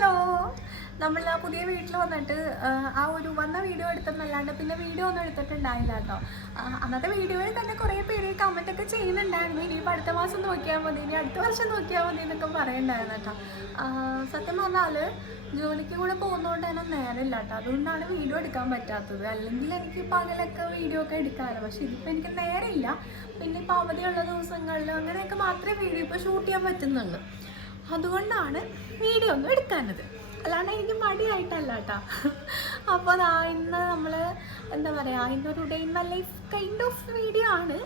Hello, നമ്മൾ ആ പുതിയ വീട്ടിൽ വന്നിട്ട് ആ ഒരു വന്ന വീഡിയോ എടുത്തെന്നല്ലാണ്ട് പിന്നെ വീഡിയോ ഒന്നും എടുത്തിട്ടുണ്ടായില്ല കേട്ടോ. അന്നത്തെ വീഡിയോയിൽ തന്നെ കുറേ പേര് കമൻ്റ് ഒക്കെ ചെയ്യുന്നുണ്ടായിരുന്നു, ഇനിയിപ്പോൾ അടുത്ത മാസം നോക്കിയാൽ മതി, ഇനി അടുത്ത വർഷം നോക്കിയാൽ മതി എന്നൊക്കെ പറയുന്നുണ്ടായിരുന്നു കേട്ടോ. സത്യം പറഞ്ഞാൽ ജോലിക്ക് കൂടെ പോകുന്നതുകൊണ്ട് തന്നെ നേരമില്ല കേട്ടോ, അതുകൊണ്ടാണ് വീഡിയോ എടുക്കാൻ പറ്റാത്തത്. അല്ലെങ്കിൽ എനിക്ക് പകലൊക്കെ വീഡിയോ ഒക്കെ എടുക്കാമല്ലോ, പക്ഷേ ഇതിപ്പോൾ എനിക്ക് നേരമില്ല. പിന്നെ ഇപ്പോൾ അവധിയുള്ള ദിവസങ്ങളിൽ അങ്ങനെയൊക്കെ മാത്രമേ വീഡിയോ ഇപ്പോൾ ഷൂട്ട് ചെയ്യാൻ പറ്റുന്നുള്ളൂ. അതുകൊണ്ടാണ് വീഡിയോ ഒന്നും എടുക്കാനത്, അല്ലാണ്ട് എനിക്ക് മടിയായിട്ടല്ല കേട്ടോ. അപ്പോൾ ഇന്ന് നമ്മൾ എന്താ പറയുക, ഇന്നൊരു day in my life kind of video ആണ്.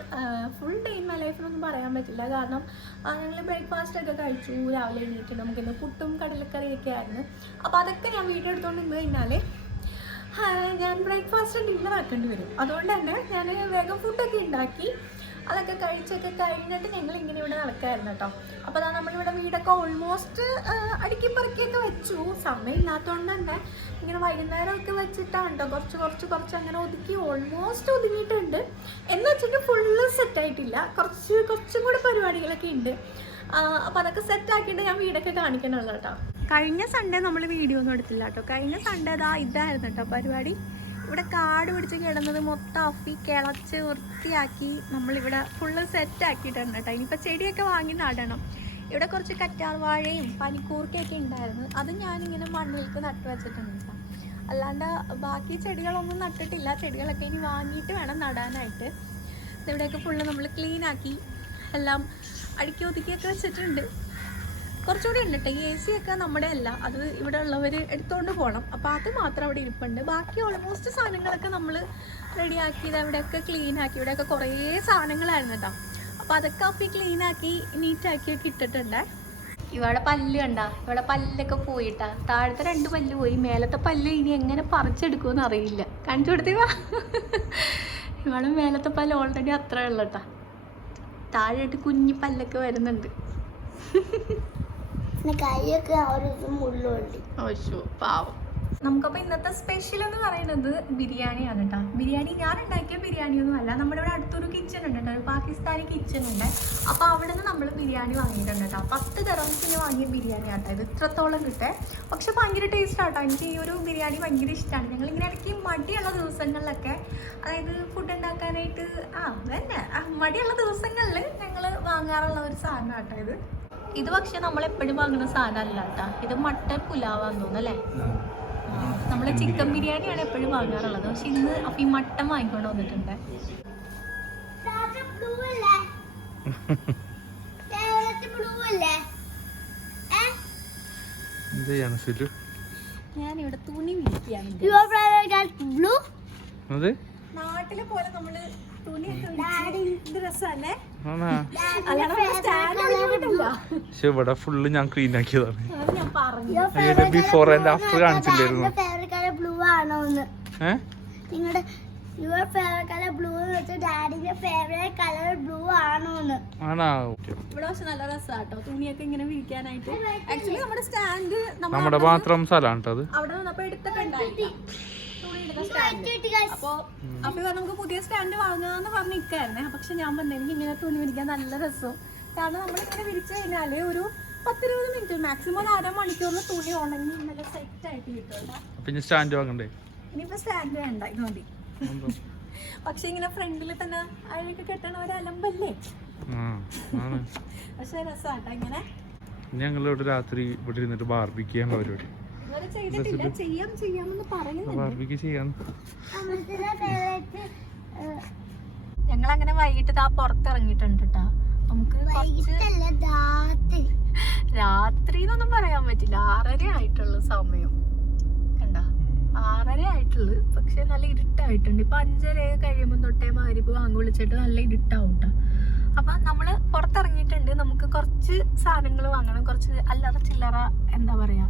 Full day in my life എന്നൊന്നും പറയാൻ പറ്റില്ല, കാരണം ഞങ്ങൾ ബ്രേക്ക്ഫാസ്റ്റ് ഒക്കെ കഴിച്ചു, രാവിലെ എണീറ്റ് നമുക്കിന്ന് പുട്ടും കടലക്കറിയൊക്കെ ആയിരുന്നു. അപ്പോൾ അതൊക്കെ ഞാൻ വീഡിയോ എടുത്തുകൊണ്ട് നിന്ന് കഴിഞ്ഞാൽ ഞാൻ ബ്രേക്ക്ഫാസ്റ്റ് ഡിന്നർ ആക്കേണ്ടി വരും. അതുകൊണ്ട് തന്നെ ഞാൻ വേഗം ഫുഡൊക്കെ ഉണ്ടാക്കി അതൊക്കെ കഴിച്ചൊക്കെ കഴിഞ്ഞിട്ട് ഞങ്ങൾ ഇങ്ങനെ ഇവിടെ നടക്കായിരുന്നു കേട്ടോ. അപ്പോൾ അതാ നമ്മളിവിടെ വീടൊക്കെ ഓൾമോസ്റ്റ് അടുക്കി പറക്കിയൊക്കെ വെച്ചു. സമയമില്ലാത്തതുകൊണ്ട് തന്നെ ഇങ്ങനെ വൈകുന്നേരമൊക്കെ വെച്ചിട്ടാണ് കേട്ടോ കുറച്ച് അങ്ങനെ ഒതുക്കി ഓൾമോസ്റ്റ് ഒതുങ്ങിയിട്ടുണ്ട്. എന്ന് വെച്ചിട്ട് ഫുള്ള് സെറ്റായിട്ടില്ല, കുറച്ചും കൂടെ പരിപാടികളൊക്കെ ഉണ്ട്. അപ്പോൾ അതൊക്കെ സെറ്റാക്കിയിട്ട് ഞാൻ വീടൊക്കെ കാണിക്കണമല്ലോ കേട്ടോ. കഴിഞ്ഞ സൺഡേ നമ്മൾ വീഡിയോ ഒന്നും എടുത്തില്ല കേട്ടോ. കഴിഞ്ഞ സൺഡേ ഇതായിരുന്നു കേട്ടോ പരിപാടി. ഇവിടെ കാട് പിടിച്ച് കിടന്നത് മൊത്തം അഫി കിളച്ച് വൃത്തിയാക്കി നമ്മളിവിടെ ഫുള്ള് സെറ്റാക്കിയിട്ടുണ്ട് കേട്ടോ. ഇനിയിപ്പോൾ ചെടിയൊക്കെ വാങ്ങി നടണം. ഇവിടെ കുറച്ച് കറ്റാർവാഴയും പനിക്കൂർക്കയൊക്കെ ഉണ്ടായിരുന്നു, അത് ഞാനിങ്ങനെ മണ്ണിലേക്ക് നട്ടു വെച്ചിട്ടുണ്ട് കേട്ടോ. അല്ലാണ്ട് ബാക്കി ചെടികളൊന്നും നട്ടിട്ടില്ല, ചെടികളൊക്കെ ഇനി വാങ്ങിയിട്ട് വേണം നടാനായിട്ട്. ഇവിടെയൊക്കെ ഫുള്ള് നമ്മൾ ക്ലീനാക്കി എല്ലാം അടുക്കി ഒതുക്കിയൊക്കെ വെച്ചിട്ടുണ്ട്. കുറച്ചുകൂടി ഉണ്ട് കേട്ടോ. AC ഒക്കെ നമ്മുടെ അല്ല, അത് ഇവിടെ ഉള്ളവർ എടുത്തുകൊണ്ട് പോകണം. അപ്പോൾ അത് മാത്രം അവിടെ ഇരിപ്പുണ്ട്. ബാക്കി ഓൾമോസ്റ്റ് സാധനങ്ങളൊക്കെ നമ്മൾ റെഡിയാക്കിയത് അവിടെയൊക്കെ ക്ലീനാക്കി. ഇവിടെയൊക്കെ കുറേ സാധനങ്ങളായിരുന്നു കേട്ടോ. അപ്പോൾ അതൊക്കെ അപ്പി ക്ലീനാക്കി നീറ്റാക്കിയൊക്കെ ഇട്ടിട്ടുണ്ട്. ഇവിടെ പല്ല് കണ്ട, ഇവിടെ പല്ലൊക്കെ പോയിട്ടാ. താഴത്തെ 2 പല്ല് പോയി, മേലത്തെ പല്ല് ഇനി എങ്ങനെ പറിച്ചെടുക്കുമെന്ന് അറിയില്ല. കാണിച്ചു കൊടുത്തേവാ. ഇവിടെ മേലത്തെ പല്ല് ഓൾറെഡി അത്ര ഉള്ള കേട്ടോ. താഴെയായിട്ട് കുഞ്ഞി പല്ലൊക്കെ വരുന്നുണ്ട്. പാവം. നമുക്കപ്പോൾ ഇന്നത്തെ സ്പെഷ്യൽ എന്ന് പറയുന്നത് ബിരിയാണിയാണ് കേട്ടോ. ബിരിയാണി ഞാൻ ഉണ്ടാക്കിയ ബിരിയാണിയൊന്നും അല്ല, നമ്മുടെ ഇവിടെ അടുത്തൊരു കിച്ചൺ ഉണ്ട് കേട്ടോ, ഒരു പാകിസ്ഥാനി കിച്ചൺ ഉണ്ട്. അപ്പോൾ അവിടെ നിന്ന് നമ്മൾ ബിരിയാണി വാങ്ങിയിട്ടുണ്ട് കേട്ടോ. 10 ദിർഹംസിന് വാങ്ങിയ ബിരിയാണി ആട്ടോ ഇത്. ഇത്രത്തോളം കിട്ടേ, പക്ഷെ ഭയങ്കര ടേസ്റ്റ് ആട്ടോ. എനിക്ക് ഈ ഒരു ബിരിയാണി ഭയങ്കര ഇഷ്ടമാണ്. ഞങ്ങളിങ്ങനെ ഇടയ്ക്ക് മടിയുള്ള ദിവസങ്ങളിലൊക്കെ, അതായത് ഫുഡ് ഉണ്ടാക്കാനായിട്ട് തന്നെ മടിയുള്ള ദിവസങ്ങളിൽ ഞങ്ങൾ വാങ്ങാറുള്ള ഒരു സാധനം ആട്ടോ ഇത്. ഇത് പക്ഷെ നമ്മൾ എപ്പോഴും വാങ്ങുന്ന സാധനമല്ല കേട്ടോ. ഇത് മട്ടൻ പുലാവാന്ന് തോന്നുന്നു അല്ലേ. നമ്മൾ ചിക്കൻ ബിരിയാണിയാണ് എപ്പോഴും വാങ്ങാറുള്ളത്, പക്ഷെ ഇന്ന് അപ്പം ഈ മട്ടൻ വാങ്ങിക്കൊണ്ട് വന്നിട്ടുണ്ട്. ഞാനിവിടെ തുണി വിരിക്കുകയാണ്. നാട്ടിലെ പോലെ നമ്മള് ഇവിടെ ഫുള്ള് ഞാൻ ക്ലീൻ ആക്കിയതാണ്. ബിഫോർ ആൻഡ് ആഫ്റ്റർ കാണിച്ചില്ലായിരുന്നു. നമ്മുടെ മാത്രം സ്ഥലമാണ് കേട്ടോ അത്. അപ്പൊ നമുക്ക് പുതിയ സ്റ്റാൻഡ് വാങ്ങാന്ന് പറഞ്ഞിരിക്കായിരുന്നേ. പക്ഷെ ഞാൻ പറഞ്ഞു എനിക്ക് ഇങ്ങനെ തുണി വിരിക്കാൻ നല്ല രസവും, കാരണം നമ്മളിങ്ങനെ വിരിച്ചു കഴിഞ്ഞാല് ഒരു 10-20 മിനിറ്റ് മാക്സിമം 1/2 മണിക്കൂറിൽ തുണി ഉണങ്ങി നല്ല സെറ്റ് ആയിട്ട് കിട്ടും. പിന്നെ സ്റ്റാൻഡ് വാങ്ങണ്ടേ? ഇനിയിപ്പോ സ്റ്റാൻഡ് വേണ്ട, ഇത് മതി. പക്ഷെ ഇങ്ങനെ ഫ്രണ്ടിൽ തന്നെ അഴയൊക്കെ കെട്ടണ ഒരു അലമ്പല്ലേ, പക്ഷെ രസാട്ടോ ഇങ്ങനെ. ഞങ്ങളിവിടെ രാത്രി ഇവിടെ ഇരുന്നിട്ട് ബാർബിക്യൂ ചെയ്യാൻ പരിപാടി. ഞങ്ങളങ്ങനെ വൈകിട്ട് പുറത്തിറങ്ങിയിട്ടുണ്ട് കേട്ടോ. നമുക്ക് രാത്രി എന്നൊന്നും പറയാൻ പറ്റില്ല, 6:30 ആയിട്ടുള്ള സമയം കണ്ട, 6:30 ആയിട്ടുള്ളു. പക്ഷെ നല്ല ഇരുട്ടായിട്ടുണ്ട്. ഇപ്പൊ 5:30 കഴിയുമ്പോൾ തൊട്ടേ മാരിപ്പ് വാങ്ങി വിളിച്ചിട്ട് നല്ല ഇരുട്ടാവും കേട്ടോ. അപ്പൊ നമ്മള് പുറത്തിറങ്ങിയിട്ടുണ്ട്. നമുക്ക് കുറച്ച് സാധനങ്ങൾ വാങ്ങണം, കുറച്ച് അല്ലറ ചില്ലറ എന്താ പറയാ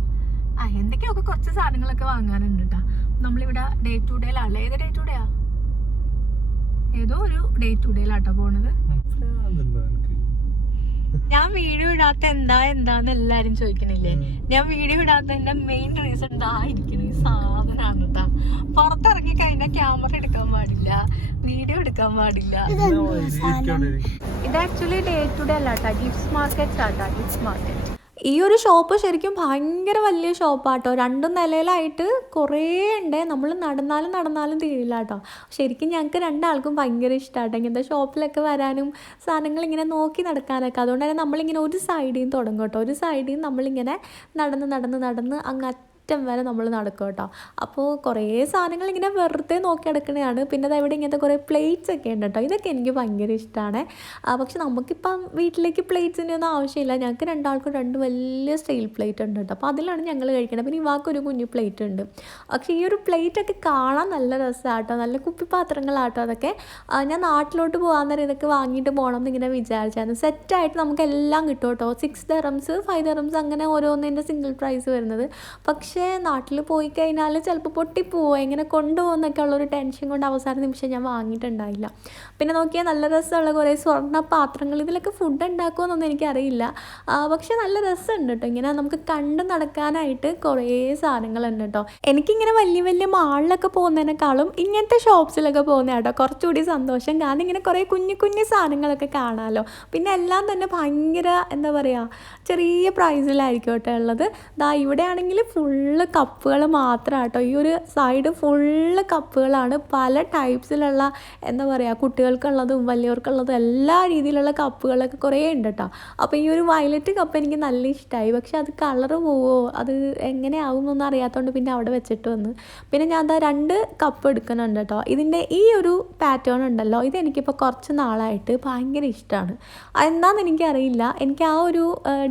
എന്തൊക്കെയൊക്കെ കുറച്ച് സാധനങ്ങളൊക്കെ വാങ്ങാനുണ്ട് കേട്ടോ. നമ്മളിവിടെ ഡേ ടു ഡേയിലാണല്ലോ. ഏത് ഡേ ടു ഡേയാ? ഏതോ ഒരു ഡേ ടു ഡേയിലാട്ടോ പോണത്. ഞാൻ വീഡിയോ ഇടാത്ത എന്താന്ന് എല്ലാരും ചോദിക്കണില്ലേ. ഞാൻ വീഡിയോ ഇടാത്തതിന്റെ മെയിൻ റീസൺ ഇരിക്കണ ഈ സാധനമാണ് കേട്ടോ. പുറത്തിറങ്ങി കഴിഞ്ഞാൽ ക്യാമറ എടുക്കാൻ പാടില്ല, വീഡിയോ എടുക്കാൻ പാടില്ല. ഇത് ആക്ച്വലി ഡേ ടു ഡേ അല്ല കേട്ടോ, ഗിഫ്റ്റ് മാർക്കറ്റ് ആട്ടോ. ഗിഫ്റ്റ് മാർക്കറ്റ് ഈ ഒരു ഷോപ്പ് ശരിക്കും ഭയങ്കര വലിയ ഷോപ്പാട്ടോ, 2 നിലയിലായിട്ട് കുറേ ഉണ്ട്. നമ്മൾ നടന്നാലും തീരില്ല കേട്ടോ. ശരിക്കും ഞങ്ങൾക്ക് രണ്ടാൾക്കും ഭയങ്കര ഇഷ്ടമാട്ടോ ഇങ്ങനത്തെ ഷോപ്പിലൊക്കെ വരാനും സാധനങ്ങൾ ഇങ്ങനെ നോക്കി നടക്കാനൊക്കെ. അതുകൊണ്ട് തന്നെ നമ്മളിങ്ങനെ ഒരു സൈഡിൽ നിന്ന് തുടങ്ങും കേട്ടോ. ഒരു സൈഡിൽ നിന്ന് നമ്മളിങ്ങനെ നടന്ന് അങ്ങ് അറ്റം വരെ നമ്മൾ നടക്കും കേട്ടോ. അപ്പോൾ കുറേ സാധനങ്ങൾ ഇങ്ങനെ വെറുതെ നോക്കി നടക്കണതാണ്. പിന്നെ ഇവിടെ ഇങ്ങനത്തെ കുറേ പ്ലേറ്റ്സ് ഒക്കെ ഉണ്ട് കേട്ടോ. ഇതൊക്കെ എനിക്ക് ഭയങ്കര ഇഷ്ടമാണ്. പക്ഷെ നമുക്കിപ്പം വീട്ടിലേക്ക് പ്ലേറ്റ്സിൻ്റെ ഒന്നും ആവശ്യമില്ല. ഞങ്ങൾക്ക് രണ്ടാൾക്കും 2 വലിയ സ്റ്റീൽ പ്ലേറ്റ് ഉണ്ട് കേട്ടോ. അപ്പോൾ അതിലാണ് ഞങ്ങൾ കഴിക്കുന്നത്. പിന്നെ ഇവാൾക്കൊരു കുഞ്ഞു പ്ലേറ്റ് ഉണ്ട്. പക്ഷേ ഈ ഒരു പ്ലേറ്റൊക്കെ കാണാൻ നല്ല രസമാട്ടോ, നല്ല കുപ്പിപ്പാത്രങ്ങളാട്ടോ അതൊക്കെ. ഞാൻ നാട്ടിലോട്ട് പോകാൻ നേരം ഇതൊക്കെ വാങ്ങിയിട്ട് പോകണം എന്നിങ്ങനെ വിചാരിച്ചായിരുന്നു. സെറ്റായിട്ട് നമുക്കെല്ലാം കിട്ടും കേട്ടോ. 6 dirhams 5 dirhams അങ്ങനെ ഓരോന്നിൻ്റെ സിംഗിൾ പ്രൈസ് വരുന്നത്. പക്ഷേ നാട്ടിൽ പോയി കഴിഞ്ഞാൽ ചിലപ്പോൾ പൊട്ടിപ്പോവോ, എങ്ങനെ കൊണ്ടുപോകുന്നൊക്കെ ഉള്ളൊരു ടെൻഷൻ കൊണ്ട് അവസാന നിമിഷം ഞാൻ വാങ്ങിയിട്ടുണ്ടായില്ല. പിന്നെ നോക്കിയാൽ നല്ല രസമുള്ള കുറേ സ്വർണ്ണ പാത്രങ്ങൾ. ഇതിലൊക്കെ ഫുഡ് ഉണ്ടാക്കുമെന്നൊന്നും എനിക്കറിയില്ല. പക്ഷേ നല്ല രസമുണ്ട് കേട്ടോ. ഇങ്ങനെ നമുക്ക് കണ്ട് നടക്കാനായിട്ട് കുറേ സാധനങ്ങളുണ്ട് കേട്ടോ. എനിക്കിങ്ങനെ വലിയ മാളിലൊക്കെ പോകുന്നതിനേക്കാളും ഇങ്ങനത്തെ ഷോപ്സിലൊക്കെ പോകുന്ന കേട്ടോ കുറച്ചുകൂടി സന്തോഷം. കാരണം ഇങ്ങനെ കുറേ കുഞ്ഞു സാധനങ്ങളൊക്കെ കാണാമല്ലോ. പിന്നെ എല്ലാം തന്നെ ഭയങ്കര എന്താ പറയുക, ചെറിയ പ്രൈസിലായിരിക്കും കേട്ടോ ഉള്ളത്. ഇവിടെ ആണെങ്കിൽ ഫുള്ള് കപ്പുകൾ മാത്രമാണ് കേട്ടോ. ഈ ഒരു സൈഡ് ഫുള്ള് കപ്പുകളാണ്. പല ടൈപ്സിലുള്ള എന്താ പറയുക, കുട്ടികൾക്കുള്ളതും വലിയവർക്കുള്ളതും എല്ലാ രീതിയിലുള്ള കപ്പുകളൊക്കെ കുറേ ഉണ്ട് കേട്ടോ. അപ്പോൾ ഈ ഒരു വയലറ്റ് കപ്പ് എനിക്ക് നല്ല ഇഷ്ടമായി. പക്ഷെ അത് കളറ് പോവോ, അത് എങ്ങനെയാവും എന്നൊന്നും അറിയാത്തതുകൊണ്ട് പിന്നെ അവിടെ വെച്ചിട്ട് വന്ന്. പിന്നെ ഞാൻ 2 കപ്പ് എടുക്കുന്നുണ്ട് കേട്ടോ. ഇതിൻ്റെ ഈ ഒരു പാറ്റേൺ ഉണ്ടല്ലോ, ഇതെനിക്കിപ്പോൾ കുറച്ച് നാളായിട്ട് ഭയങ്കര ഇഷ്ടമാണ്. എന്താണെന്ന് എനിക്കറിയില്ല. എനിക്ക് ആ ഒരു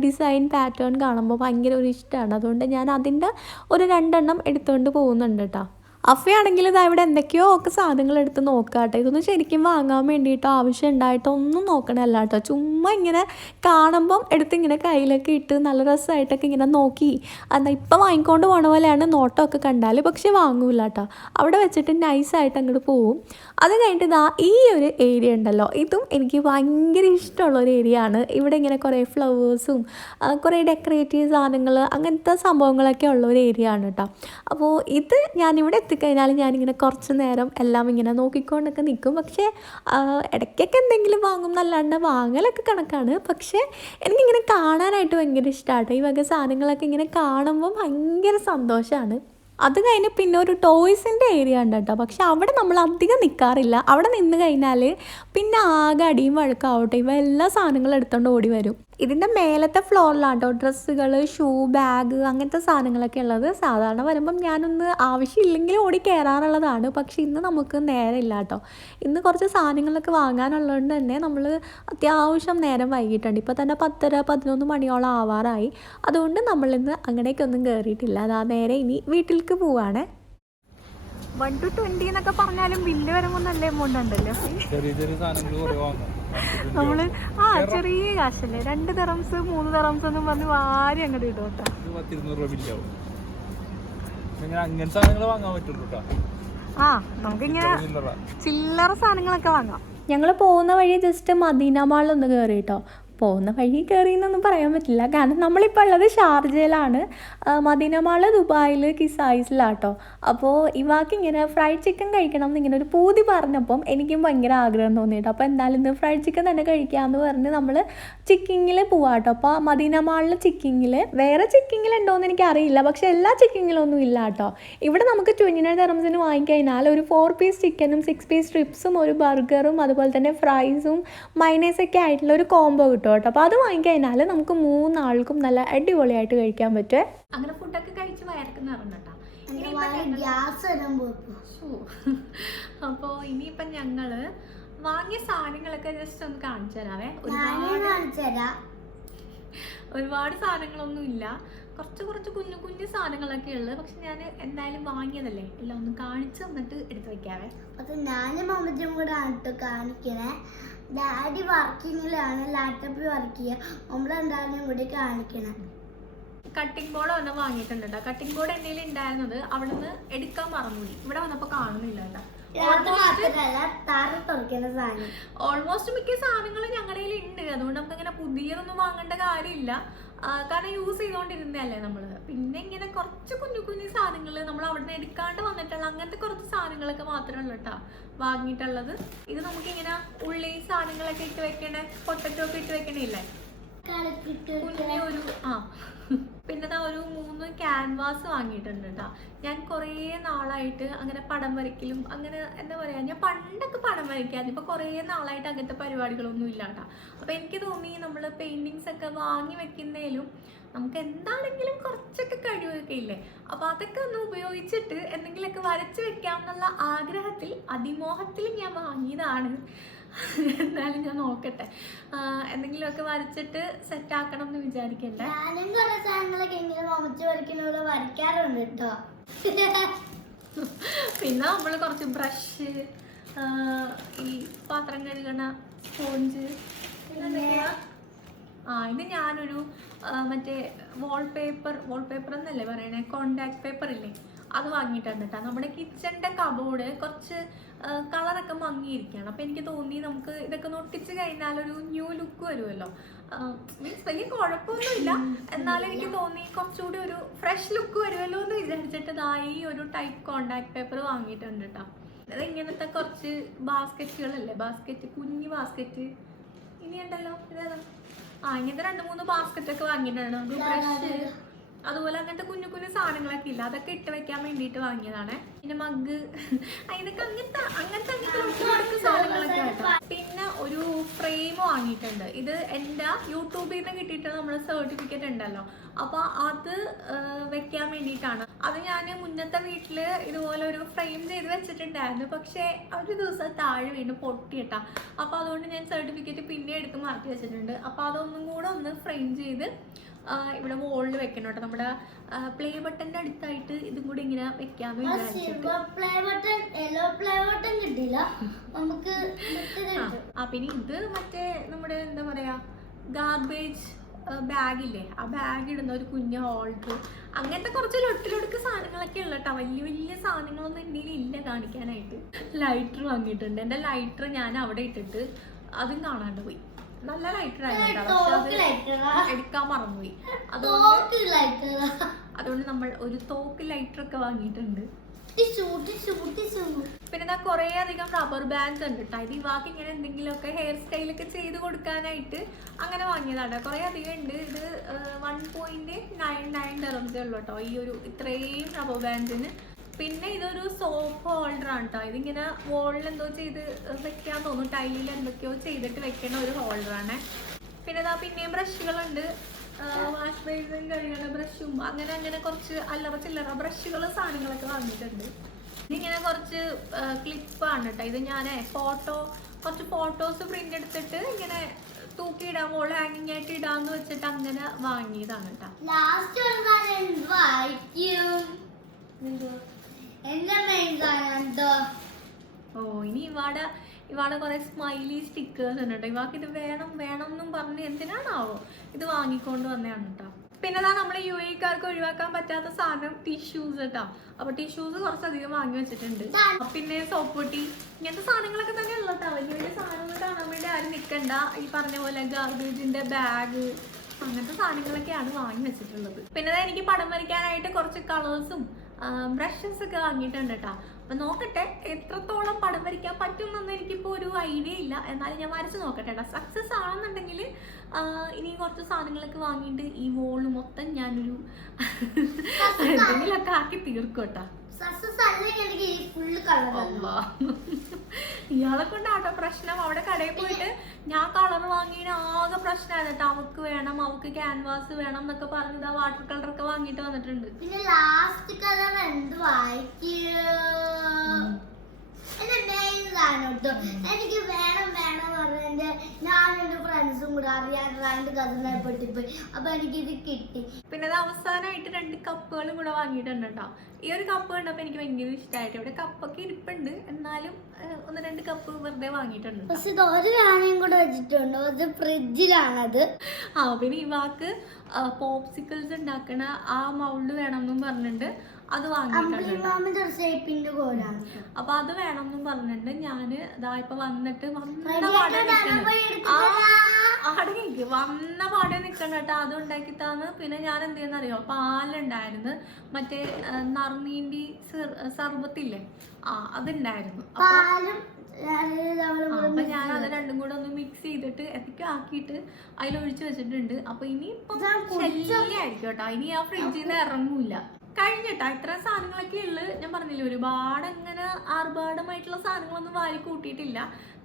ഡിസൈൻ പാറ്റേൺ കാണുമ്പോൾ ഭയങ്കര ഒരു ഇഷ്ടമാണ്. അതുകൊണ്ട് ഞാൻ അതിൻ്റെ ഒരു 2 എണ്ണം എടുത്തുകൊണ്ട് പോകുന്നുണ്ട് കേട്ടോ. അഫയാണെങ്കിൽ ഇവിടെ എന്തൊക്കെയോ ഒക്കെ സാധനങ്ങൾ എടുത്ത് നോക്കാട്ടെ. ഇതൊന്നും ശരിക്കും വാങ്ങാൻ വേണ്ടിയിട്ടോ ആവശ്യം ഉണ്ടായിട്ടോ ഒന്നും നോക്കണമല്ല കേട്ടോ. ചുമ്മാ ഇങ്ങനെ കാണുമ്പം എടുത്തിങ്ങനെ കയ്യിലൊക്കെ ഇട്ട് നല്ല രസമായിട്ടൊക്കെ ഇങ്ങനെ നോക്കി എന്നാൽ ഇപ്പം വാങ്ങിക്കൊണ്ട് പോകണ പോലെയാണ് നോട്ടമൊക്കെ കണ്ടാൽ. പക്ഷെ വാങ്ങൂല കേട്ടോ. അവിടെ വെച്ചിട്ട് നൈസായിട്ട് അങ്ങോട്ട് പോവും. അത് കഴിഞ്ഞിട്ട് ഈ ഒരു ഏരിയ ഉണ്ടല്ലോ, ഇതും എനിക്ക് ഭയങ്കര ഇഷ്ടമുള്ളൊരു ഏരിയ ആണ്. ഇവിടെ ഇങ്ങനെ കുറേ ഫ്ലവേഴ്സും കുറേ ഡെക്കറേറ്റീവ് സാധനങ്ങൾ അങ്ങനത്തെ സംഭവങ്ങളൊക്കെ ഉള്ള ഒരു ഏരിയ ആണ് കേട്ടോ. അപ്പോൾ ഇത് ഞാനിവിടെ കഴിഞ്ഞാൽ ഞാനിങ്ങനെ കുറച്ച് നേരം എല്ലാം ഇങ്ങനെ നോക്കിക്കൊണ്ടൊക്കെ നിൽക്കും. പക്ഷേ ഇടയ്ക്കൊക്കെ എന്തെങ്കിലും വാങ്ങും എന്നല്ലാണ്ട് വാങ്ങലൊക്കെ കണക്കാണ്. പക്ഷേ എനിക്കിങ്ങനെ കാണാനായിട്ട് ഭയങ്കര ഇഷ്ടമാണ്. ഈ വക സാധനങ്ങളൊക്കെ ഇങ്ങനെ കാണുമ്പോൾ ഭയങ്കര സന്തോഷമാണ്. അത് കഴിഞ്ഞ് പിന്നെ ഒരു ടോയ്സിൻ്റെ ഏരിയ ഉണ്ട് കേട്ടോ. പക്ഷെ അവിടെ നമ്മൾ അധികം നിൽക്കാറില്ല. അവിടെ നിന്ന് കഴിഞ്ഞാൽ പിന്നെ ആകെ അടിയും വഴക്കാവട്ടെ. ഇവ എല്ലാ സാധനങ്ങളും എടുത്തുകൊണ്ട് ഓടി വരും. ഇതിൻ്റെ മേലത്തെ ഫ്ലോറിലാണ് കേട്ടോ ഡ്രസ്സുകൾ, ഷൂ, ബാഗ് അങ്ങനത്തെ സാധനങ്ങളൊക്കെ ഉള്ളത്. സാധാരണ വരുമ്പം ഞാനൊന്ന് ആവശ്യമില്ലെങ്കിൽ ഓടി കയറാറുള്ളതാണ്. പക്ഷെ ഇന്ന് നമുക്ക് നേരമില്ല കേട്ടോ. ഇന്ന് കുറച്ച് സാധനങ്ങളൊക്കെ വാങ്ങാനുള്ളതുകൊണ്ട് തന്നെ നമ്മൾ അത്യാവശ്യം നേരം വൈകിട്ടുണ്ട്. ഇപ്പോൾ തന്നെ 10:30-11 മണിയോളം ആവാറായി. അതുകൊണ്ട് നമ്മളിന്ന് അങ്ങനെയൊക്കെയൊന്നും കയറിയിട്ടില്ല. അതാ നേരെ ഇനി വീട്ടിലേക്ക് പോവാണ്. 1 to 20 എന്നൊക്കെ പറഞ്ഞാലും ബില്ല് വരുമ്പോൾ നല്ല എമൗണ്ട് ഉണ്ടല്ലോ. നമ്മള് ചെറിയ കാശല്ലേ, 2 dirhams 3 dirhams ഒന്നും പറഞ്ഞ് വാരി അങ്ങോട്ട് ഇടും കേട്ടോ. നമുക്കിങ്ങനെ ചില്ലറ സാധനങ്ങളൊക്കെ വാങ്ങാം. ഞങ്ങൾ പോകുന്ന വഴി ജസ്റ്റ് മദീന മാളിലൊന്ന് കയറി കേട്ടോ. പോകുന്ന വഴി കയറിയെന്നൊന്നും പറയാൻ പറ്റില്ല. കാരണം നമ്മളിപ്പോൾ ഉള്ളത് ഷാർജയിലാണ്. മദീന മാള് ദുബായിൽ കിസായിസിലാട്ടോ. അപ്പോൾ ഇവാക്ക് ഇങ്ങനെ ഫ്രൈഡ് ചിക്കൻ കഴിക്കണം എന്നിങ്ങനെ ഒരു പൂതി പറഞ്ഞപ്പം എനിക്കും ഭയങ്കര ആഗ്രഹം തോന്നിയിട്ട് അപ്പോൾ എന്തായാലും ഇന്ന് ഫ്രൈഡ് ചിക്കൻ തന്നെ കഴിക്കാമെന്ന് പറഞ്ഞ് നമ്മൾ ചിക്കിങ്ങിൽ പോവാട്ടോ. അപ്പോൾ മദീന മാളിൽ ചിക്കിങ്ങിൽ വേറെ ചിക്കിങ്ങിൽ ഉണ്ടോയെന്ന് എനിക്കറിയില്ല. പക്ഷേ എല്ലാ ചിക്കിങ്ങിലൊന്നും ഇല്ല കേട്ടോ. ഇവിടെ നമുക്ക് 29 dirhamsന് വാങ്ങിക്കഴിഞ്ഞാൽ ഒരു 4 piece ചിക്കനും 6 piece സ്ട്രിപ്സും ഒരു ബർഗറും അതുപോലെ തന്നെ ഫ്രൈസും മൈനേഴ്സൊക്കെ ആയിട്ടുള്ള ഒരു കോംബോ കിട്ടും കേട്ടോ. അപ്പോൾ അത് വാങ്ങിക്കഴിഞ്ഞാൽ നമുക്ക് 3 ആൾക്കും നല്ല അടിപൊളിയായിട്ട് കഴിക്കാൻ പറ്റുമേ. അങ്ങനെ ഫുഡൊക്കെ കഴിച്ച് വയർക്കുന്നുണ്ട് കേട്ടോ. അപ്പോൾ ഇനിയിപ്പം ഞങ്ങള് വാങ്ങിയ സാധനങ്ങളൊക്കെ ജസ്റ്റ് ഒന്ന് കാണിച്ചു തരാവേ. ഒരുപാട് സാധനങ്ങളൊന്നും ഇല്ല, കുറച്ച് കുഞ്ഞു സാധനങ്ങളൊക്കെ ഉള്ളത്. പക്ഷെ ഞാൻ എന്തായാലും വാങ്ങിയതല്ലേ, എല്ലാം ഒന്ന് കാണിച്ചു തന്നിട്ട് എടുത്ത് വെക്കാവേ. അത് ഞാനും മമ്മച്ചും കൂടെ ആണ് കാണിക്കണേ. ഡാഡി വർക്കിങ്ങിലാണ്, ലാപ്ടോപ്പിൽ വർക്ക് ചെയ്യുക. നമ്മളെന്തായാലും കൂടി കാണിക്കണം. കട്ടിംഗ് ബോർഡ് വന്ന് വാങ്ങിയിട്ടുണ്ട് കേട്ടോ. കട്ടിംഗ് ബോർഡ് എൻ്റെ കയ്യിൽ ഉണ്ടായിരുന്നത് അവിടെ നിന്ന് എടുക്കാൻ മറന്നുപോയി. ഇവിടെ വന്നപ്പോൾ കാണുന്നില്ല കേട്ടോ. ഓൾമോസ്റ്റ് മിക്ക സാധനങ്ങളും ഞങ്ങളുടെ കയ്യിൽ ഉണ്ട്. അതുകൊണ്ട് നമുക്ക് ഇങ്ങനെ പുതിയതൊന്നും വാങ്ങേണ്ട കാര്യമില്ല. കാരണം യൂസ് ചെയ്തുകൊണ്ടിരുന്നതല്ലേ നമ്മള്. പിന്നെ ഇങ്ങനെ കുറച്ച് കുഞ്ഞു സാധനങ്ങൾ നമ്മൾ അവിടെ നിന്ന് എടുക്കാണ്ട് വന്നിട്ടുള്ള അങ്ങനത്തെ കുറച്ച് സാധനങ്ങളൊക്കെ മാത്രമേ ഉള്ളൂ കേട്ടോ വാങ്ങിയിട്ടുള്ളത്. ഇത് നമുക്കിങ്ങനെ ഉള്ളി സാധനങ്ങളൊക്കെ ഇട്ട് വെക്കണേ, പൊട്ടറ്റോ ഒക്കെ ഇട്ട് വെക്കണില്ലേ, കുഞ്ഞ ഒരു പിന്നെ ഒരു 3 ക്യാൻവാസ് വാങ്ങിയിട്ടുണ്ട് കേട്ടോ. ഞാൻ കുറേ നാളായിട്ട് അങ്ങനെ പടം വരയ്ക്കലും അങ്ങനെ എന്താ പറയാ, ഞാൻ പണ്ടൊക്കെ പടം വരയ്ക്കാതെ ഇപ്പൊ കുറേ നാളായിട്ട് അങ്ങനത്തെ പരിപാടികളൊന്നും ഇല്ല കേട്ടോ. അപ്പൊ എനിക്ക് തോന്നി നമ്മൾ പെയിന്റിങ്സ് ഒക്കെ വാങ്ങി വെക്കുന്നതിലും നമുക്ക് എന്താണെങ്കിലും കുറച്ചൊക്കെ കഴിവൊക്കെ ഇല്ലേ, അപ്പൊ അതൊക്കെ ഒന്ന് ഉപയോഗിച്ചിട്ട് എന്തെങ്കിലുമൊക്കെ വരച്ചു വെക്കാം എന്നുള്ള ആഗ്രഹത്തിൽ അതിമോഹത്തിൽ ഞാൻ വാങ്ങിയതാണ്. എന്നാലും ഞാൻ നോക്കട്ടെ, എന്തെങ്കിലുമൊക്കെ വരച്ചിട്ട് സെറ്റ് ആക്കണം എന്ന് വിചാരിക്കണ്ടേ. ഞാനും കുറെ സാധനങ്ങളൊക്കെ ഇങ്ങനെ മമച്ച് വരയ്ക്കുന്നപോലെ വരയ്ക്കാറുണ്ട് കേട്ടോ. പിന്നെ നമ്മൾ കുറച്ച് ബ്രഷ്, ഈ പാത്രം കഴുകണ സ്പോഞ്ച്, ഇത് ഞാനൊരു മറ്റേ വാൾപേപ്പർ എന്നല്ലേ പറയണേ, കോണ്ടാക്ട് പേപ്പർ ഇല്ലേ, അത് വാങ്ങിയിട്ടുണ്ട് കേട്ടോ. നമ്മുടെ കിച്ചണിന്റെ കബോർഡ് കുറച്ച് കളറൊക്കെ മങ്ങിയിരിക്കുകയാണ്. അപ്പൊ എനിക്ക് തോന്നി നമുക്ക് ഇതൊക്കെ ഒന്ന് ഒട്ടിച്ച് കഴിഞ്ഞാൽ ഒരു ന്യൂ ലുക്ക് വരുമല്ലോ. മീൻസ് വലിയ കുഴപ്പമൊന്നുമില്ല, എന്നാലും എനിക്ക് തോന്നി കുറച്ചുകൂടി ഒരു ഫ്രഷ് ലുക്ക് വരുമല്ലോ എന്ന് വിചാരിച്ചിട്ട് ഈ ഒരു ടൈപ്പ് കോണ്ടാക്ട് പേപ്പർ വാങ്ങിയിട്ടുണ്ട് കേട്ടോ. അത് ഇങ്ങനത്തെ കുറച്ച് ബാസ്ക്കറ്റുകളല്ലേ, കുഞ്ഞു ബാസ്ക്കറ്റ് ഇനി ഉണ്ടല്ലോ, ഇതേതാ, ഇങ്ങനത്തെ 2-3 ബാസ്ക്കറ്റ് ഒക്കെ വാങ്ങിയിട്ടാണ്. ബ്രഷ്, അതുപോലെ അങ്ങനത്തെ കുഞ്ഞു കുഞ്ഞു സാധനങ്ങളൊക്കെ ഇല്ല, അതൊക്കെ ഇട്ട് വെക്കാൻ വേണ്ടിയിട്ട് വാങ്ങിയതാണ്. പിന്നെ മഗ്, ഇതൊക്കെ അങ്ങനത്തെ സാധനങ്ങളൊക്കെ കേട്ടോ. പിന്നെ ഒരു ഫ്രെയിം വാങ്ങിയിട്ടുണ്ട്. ഇത് എൻ്റെ യൂട്യൂബിൽ നിന്ന് കിട്ടിയിട്ട് നമ്മുടെ സർട്ടിഫിക്കറ്റ് ഉണ്ടല്ലോ, അപ്പൊ അത് വെക്കാൻ വേണ്ടിയിട്ടാണ്. അത് ഞാൻ മുന്നത്തെ വീട്ടില് ഇതുപോലെ ഒരു ഫ്രെയിം ചെയ്ത് വെച്ചിട്ടുണ്ടായിരുന്നു, പക്ഷെ ഒരു ദിവസം താഴെ വീണ്ടും പൊട്ടിയിട്ടാ. അപ്പൊ അതുകൊണ്ട് ഞാൻ സർട്ടിഫിക്കറ്റ് പിന്നെ എടുത്ത് മാറ്റി വെച്ചിട്ടുണ്ട്. അപ്പൊ അതൊന്നും കൂടെ ഒന്ന് ഫ്രെയിം ചെയ്ത് ഇവിടെ വോളിൽ വെക്കണം കേട്ടോ. നമ്മുടെ പ്ലേ ബട്ടന്റെ അടുത്തായിട്ട് ഇതും കൂടി ഇങ്ങനെ വെക്കാന്ന് വിചാരിച്ചിട്ട്. പിന്നെ ഇത് മറ്റേ നമ്മുടെ എന്താ പറയാ, ഗാർബേജ് ബാഗില്ലേ, ആ ബാഗ് ഇടുന്ന ഒരു കുഞ്ഞു ഹോൾഡർ, അങ്ങനത്തെ കുറച്ച് ലൊട്ടിലൊടുക്ക് സാധനങ്ങളൊക്കെ ഉള്ള കേട്ടോ. വലിയ സാധനങ്ങളൊന്നും എൻ്റെ ഇല്ല കാണിക്കാനായിട്ട്. ലൈറ്റർ വാങ്ങിയിട്ടുണ്ട്. എൻ്റെ ലൈറ്റർ ഞാൻ അവിടെ ഇട്ടിട്ട് അതും കാണാണ്ട് പോയി. നല്ല ലൈറ്റർ ആയിരുന്നു, എടുക്കാൻ മറന്നുപോയി. അതുകൊണ്ട് നമ്മൾ ഒരു തോക്ക് ലൈറ്റർ ഒക്കെ വാങ്ങിയിട്ടുണ്ട്. പിന്നെ കുറേ അധികം റബ്ബർ ബാൻഡ് ഉണ്ട് കേട്ടോ. ഇത് ഇവാക്ക് ഇങ്ങനെ എന്തെങ്കിലുമൊക്കെ ഹെയർ സ്റ്റൈലൊക്കെ ചെയ്ത് കൊടുക്കാനായിട്ട് അങ്ങനെ വാങ്ങിയതാണ്. കുറേ അധികം ഉണ്ട്. ഇത് 1.99 dirhams ഉള്ളൂ കേട്ടോ ഈ ഒരു ഇത്രയും റബ്ബർ ബാൻഡിന്. പിന്നെ ഇതൊരു സോപ്പ് ഹോൾഡർ ആണ് കേട്ടോ. ഇതിങ്ങനെ വോളിൽ എന്തോ ചെയ്ത് വെക്കാൻ തോന്നും, ടൈലിൽ എന്തൊക്കെയോ ചെയ്തിട്ട് വെക്കുന്ന ഒരു ഹോൾഡറാണ്. പിന്നെ പിന്നെയും ബ്രഷുകളുണ്ട്, വാഷ് ബേസിൻ കഴുകുന്ന ബ്രഷും അങ്ങനെ കുറച്ച് അല്ലറ ചില്ലറ ബ്രഷുകൾ സാധനങ്ങളൊക്കെ വാങ്ങിയിട്ടുണ്ട്. ഇങ്ങനെ കുറച്ച് ക്ലിപ്പാണ് കേട്ടോ. ഇത് ഞാൻ കുറച്ച് ഫോട്ടോസ് പ്രിന്റ് എടുത്തിട്ട് ഇങ്ങനെ തൂക്കിയിടാൻ, വോൾ ഹാങ്ങിങ് ആയിട്ട് ഇടാന്ന് വെച്ചിട്ട് അങ്ങനെ വാങ്ങിയതാണ് കേട്ടോ. ഇനി ഇവാടെ കുറെ സ്മൈലി സ്റ്റിക്കേഴ്സ് ഉണ്ട് കേട്ടോ. ഇവാക്ക് ഇത് വേണം എന്നും പറഞ്ഞ് എന്തിനാണാവോ ഇത് വാങ്ങിക്കൊണ്ട് വന്നതാണ് കേട്ടോ. പിന്നെ നമ്മൾ UAE-ക്കാർക്ക് ഒഴിവാക്കാൻ പറ്റാത്ത സാധനം ടിഷ്യൂസ് കേട്ടോ. അപ്പൊ ടിഷ്യൂസ് കുറച്ചധികം വാങ്ങി വെച്ചിട്ടുണ്ട്. പിന്നെ സോപ്പ് പൊട്ടി, ഇങ്ങനത്തെ സാധനങ്ങളൊക്കെ തന്നെ ഉള്ള കേട്ടോ. വലിയ സാധനങ്ങൾ കാണാൻ വേണ്ടി ആരും നിൽക്കണ്ട. ഈ പറഞ്ഞ പോലെ ഗാർബേജിന്റെ ബാഗ്, അങ്ങനത്തെ സാധനങ്ങളൊക്കെയാണ് വാങ്ങി വെച്ചിട്ടുള്ളത്. പിന്നെ എനിക്ക് പടം വരയ്ക്കാനായിട്ട് കുറച്ച് കളേഴ്സും ബ്രഷസ് ഒക്കെ വാങ്ങിയിട്ടുണ്ട് കേട്ടോ. അപ്പൊ നോക്കട്ടെ എത്രത്തോളം പടം വരയ്ക്കാൻ പറ്റുമെന്നൊന്നും എനിക്കിപ്പോ ഒരു ഐഡിയ ഇല്ല. എന്നാലും ഞാൻ വരച്ച് നോക്കട്ടെ കേട്ടോ. സക്സസ് ആണെന്നുണ്ടെങ്കിൽ ഇനി കുറച്ച് സാധനങ്ങളൊക്കെ വാങ്ങിയിട്ട് ഈ വോള് മൊത്തം ഞാനൊരു എന്തെങ്കിലുമൊക്കെ ആക്കി തീർക്കും കേട്ടോ. ഇയാളെ കൊണ്ടാട്ടോ പ്രശ്നം. അവിടെ കടയിൽ പോയിട്ട് ഞാൻ കളർ വാങ്ങിയ ആകെ പ്രശ്നമാണ് കേട്ടോ. അവക്ക് ക്യാൻവാസ് വേണം എന്നൊക്കെ പറഞ്ഞത് വാട്ടർ കളർ ഒക്കെ വാങ്ങിട്ട് വന്നിട്ടുണ്ട്. പിന്നെ ലാസ്റ്റ് കളർ എന്ത് എനിക്ക് വേണം പറഞ്ഞ ഞാനും എന്റെ ഫ്രണ്ട്സും കൂടെ അറിയാണ്ട് കസിനായി പൊട്ടിപ്പോയി. അപ്പൊ എനിക്കിത് കിട്ടി. പിന്നെ അത് അവസാനമായിട്ട് 2 കപ്പുകളും കൂടെ വാങ്ങിയിട്ടുണ്ട് കേട്ടോ. ഈ ഒരു കപ്പ് കണ്ടപ്പോ എനിക്ക് ഭയങ്കര ഇഷ്ടമായിട്ട്. ഇവിടെ കപ്പൊക്കെ ഇരിപ്പുണ്ട്, എന്നാലും 1-2 കപ്പ് വെറുതെ വാങ്ങിയിട്ടുണ്ട്. പക്ഷെ ഒരു നാണയം കൂടെ വെച്ചിട്ടുണ്ട്, അത് ഫ്രിഡ്ജിലാണത്. പിന്നെ ഇവാക്ക് പോപ്സിക്കിൾസ് ഉണ്ടാക്കണ ആ മൗൾഡ് വേണമെന്നും പറഞ്ഞിട്ടുണ്ട്. അത് വാങ്ങിയിട്ടുണ്ട്. അപ്പൊ അത് വേണമെന്നും പറഞ്ഞിട്ടുണ്ട്. ഞാന് ഇപ്പൊ വന്നിട്ട് വന്ന പാടെ നിൽക്കണ്ട കേട്ടോ. അത് ഉണ്ടാക്കിത്താന്ന്. പിന്നെ ഞാൻ എന്ത് ചെയ്യുന്നറിയോ, പാലുണ്ടായിരുന്നു, മറ്റേ നറുനീണ്ടി സർബത്തില്ലേ, അതുണ്ടായിരുന്നു. അപ്പൊ ഞാൻ അത് രണ്ടും കൂടെ ഒന്ന് മിക്സ് ചെയ്തിട്ട് എന്തൊക്കെ ആക്കിയിട്ട് അതിലൊഴിച്ച് വെച്ചിട്ടുണ്ട്. അപ്പൊ ഇനിയിപ്പം ശല്യായിരിക്കും കേട്ടോ, ഇനി ആ ഫ്രിഡ്ജിൽ നിന്ന് ഇറങ്ങൂല. കഴിഞ്ഞിട്ടാ ഇത്ര സാധനങ്ങളൊക്കെ ഉള്ളു. ഞാൻ പറഞ്ഞില്ലേ, ഒരുപാട് അങ്ങനെ ആർഭാടമായിട്ടുള്ള സാധനങ്ങളൊന്നും വാരി കൂട്ടിയിട്ടില്ല.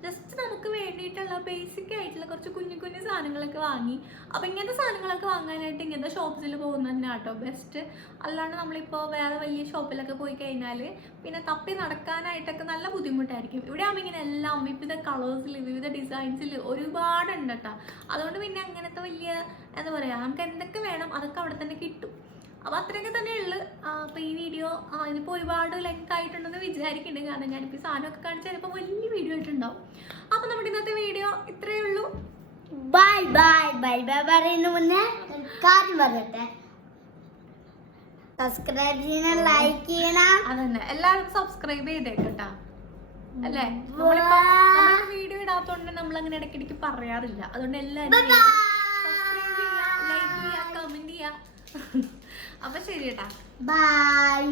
ജസ്റ്റ് നമുക്ക് വേണ്ടിയിട്ടുള്ള ബേസിക് ആയിട്ടുള്ള കുറച്ച് കുഞ്ഞു കുഞ്ഞു സാധനങ്ങളൊക്കെ വാങ്ങി. അപ്പൊ ഇങ്ങനത്തെ സാധനങ്ങളൊക്കെ വാങ്ങാനായിട്ട് ഇങ്ങനത്തെ ഷോപ്സിൽ പോകുന്നത് തന്നെ കേട്ടോ ബെസ്റ്റ്. അല്ലാണ്ട് നമ്മളിപ്പോൾ വേറെ വലിയ ഷോപ്പിലൊക്കെ പോയി കഴിഞ്ഞാൽ പിന്നെ തപ്പി നടക്കാനായിട്ടൊക്കെ നല്ല ബുദ്ധിമുട്ടായിരിക്കും. ഇവിടെ ആകുമ്പോൾ ഇങ്ങനെ എല്ലാം വിവിധ കളേഴ്സിൽ വിവിധ ഡിസൈൻസിൽ ഒരുപാടുണ്ട് കേട്ടോ. അതുകൊണ്ട് പിന്നെ അങ്ങനത്തെ വലിയ എന്താ പറയുക, നമുക്ക് എന്തൊക്കെ വേണം അതൊക്കെ അവിടെ തന്നെ കിട്ടും. അപ്പോൾ അത്രയൊക്കെ തന്നെ ഉള്ളു. അപ്പോൾ ഈ വീഡിയോ ഇതിപ്പോൾ ഒരുപാട് ലെങ്ത് ആയിട്ടുണ്ടെന്ന് വിചാരിക്കുന്നുണ്ട്. കാരണം ഞാനിപ്പോൾ സാധനമൊക്കെ കാണിച്ചാൽ ചിലപ്പോൾ വലിയ വീഡിയോ ആയിട്ടുണ്ടാവും. അപ്പോൾ നമ്മുടെ ഇന്നത്തെ വീഡിയോ ഇത്രയേ ഉള്ളൂ. ബൈ ബൈ ബൈ ബൈ പറയുന്ന മുന്നേ കാര്യം പറയട്ടെ, സബ്സ്ക്രൈബ് ചെയ്യണം, ലൈക്ക് ചെയ്യണം. അതന്നെ, എല്ലാവരും സബ്സ്ക്രൈബ് ചെയ്തേക്കട്ടാ. അല്ലേ, വീഡിയോ ഇടാത്തോണ്ട് നമ്മൾ അങ്ങനെ ഇടയ്ക്കിടയ്ക്ക് പറയാറില്ല. അതുകൊണ്ട് എല്ലാവരും സബ്സ്ക്രൈബ് ചെയ്യുക, ലൈക്ക് ചെയ്യുക, കമന്റ് ചെയ്യുക. അപ്പൊ ശരി കേട്ടാ, ബൈ.